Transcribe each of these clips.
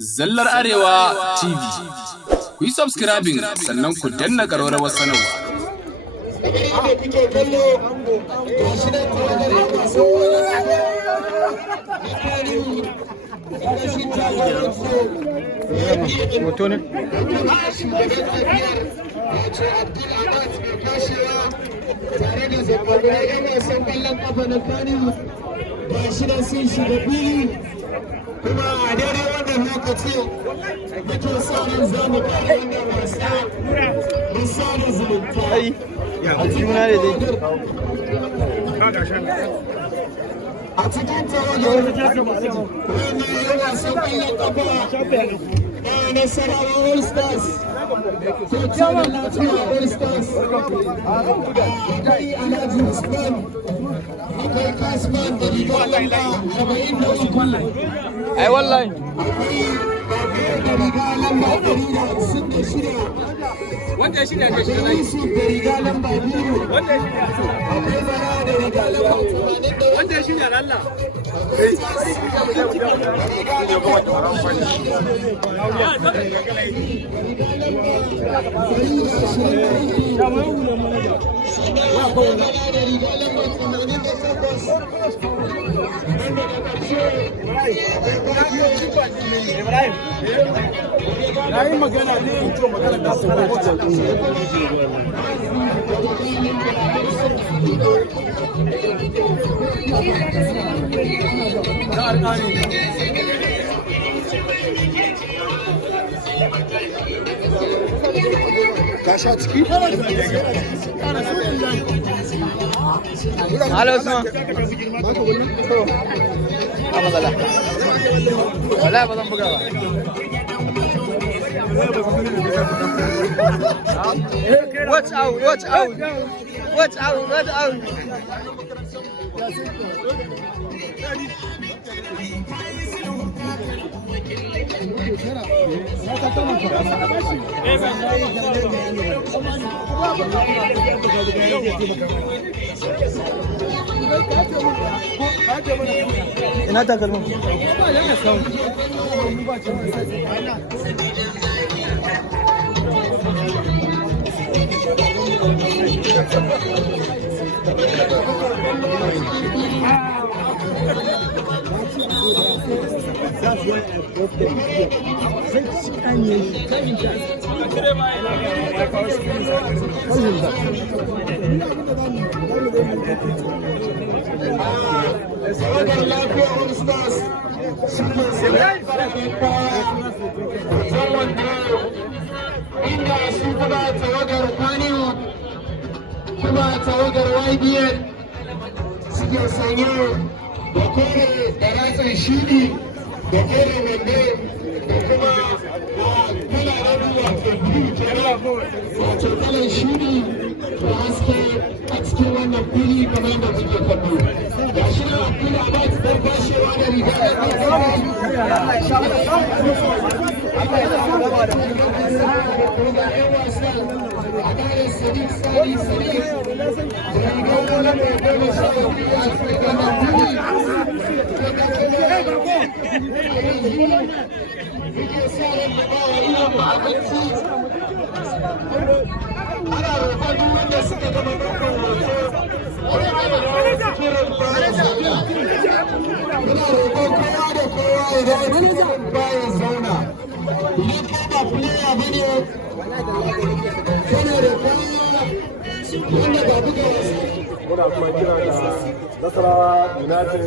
Zallar Arewa TV. Ku yi subscribing sannan ku danna ƙararrawar sanarwa. Hoto ne? Tare da zabbarai yana son kallon kafa na kani ba shi da sun shiga fili kuma a daidai wannan lokaci muke sa ran za mu kare wannan wasa da sada zumunta a cikin tawagar wani yana son kallon kafa na Nasarawa All Stars ko cewa lafiya All Stars akwai Alhaji Usman akwai Kasman da riga lamba 43 ai wallahi akwai da riga lamba 156 wanda ya shirya akwai Yusuf da riga lamba 2 wanda ya shirya akwai Bara da riga lamba 80 wanda ya shirya Allah Na yi magana ne in ce magana da su Kasha ciki? Halo Usman. Ba matsala. Wallahi ba zan buga ba. Watch out, watch out. Watch out, watch out. Ina takalmin? That's why I brought them here. kuma tawagar YBN suke sanye da kore da ratsin shidi da kore wande da kuma kala da ruwa ke biyu wato kalan shidi da haske a cikin wannan fili kamar da kuke kallo ga shi na fili ba ta dar bashewa da riga Muna kuma kira da Nasarawa United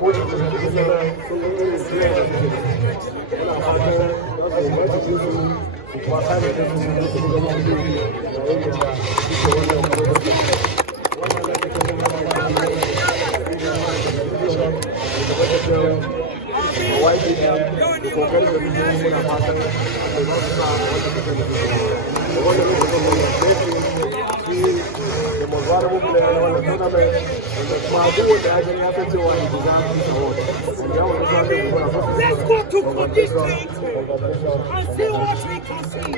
ko da kuma sun yi irin play da suke da muna fatan za su yi mai su kuma kare da su da su gama su yayin da suke wannan kwararrafi wannan da ke kan gaba da YBN da kokarin da muke yi muna fatan da za su sa wanda suke da su wannan lokacin da the most valuable player in the tournament, and the Mabu with the agony after 2 and he deserves the award. Let's go to conditions and see what we can see.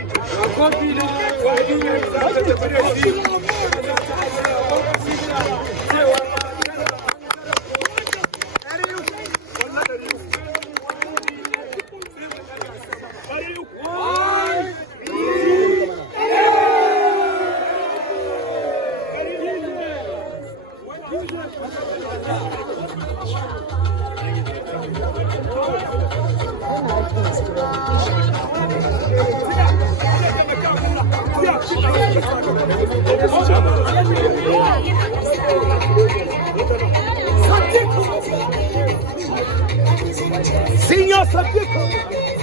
Senior Sadiq.